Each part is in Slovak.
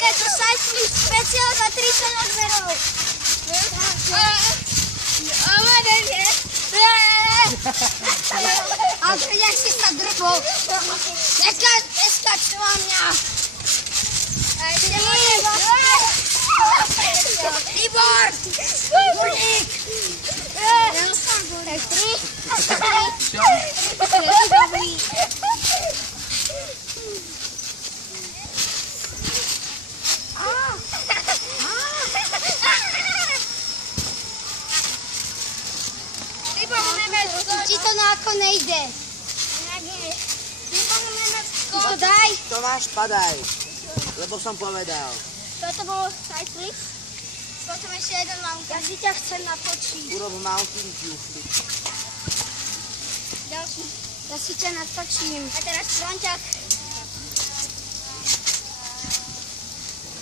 Dneska je to cycling špeciál za 30 odberov. A jak si sa drbol. Dneska čo mám mňa. Tibor! Gurník! Tak 3. Ti to náko nejde. To daj. Tomáš, padaj, lebo som povedal. Toto bolo cycling. Potom ešte jeden mountain. Ja si ťa chcem natočiť. Urob mountain view. Ďalší. Ja si ťa natočím. A teraz fronťák.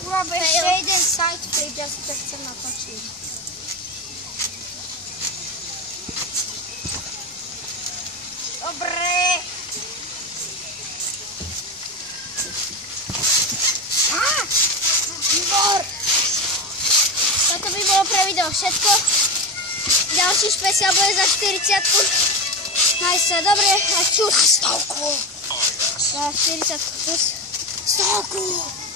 Urob ešte jeden side flip, ja si ťa chcem natočiť. Dobre. Výbor. Toto by bolo pre video všetko. Ďalší špeciál bude za 40-ku. Majte sa dobre a čus. Stovku. Za 40 plus. 100.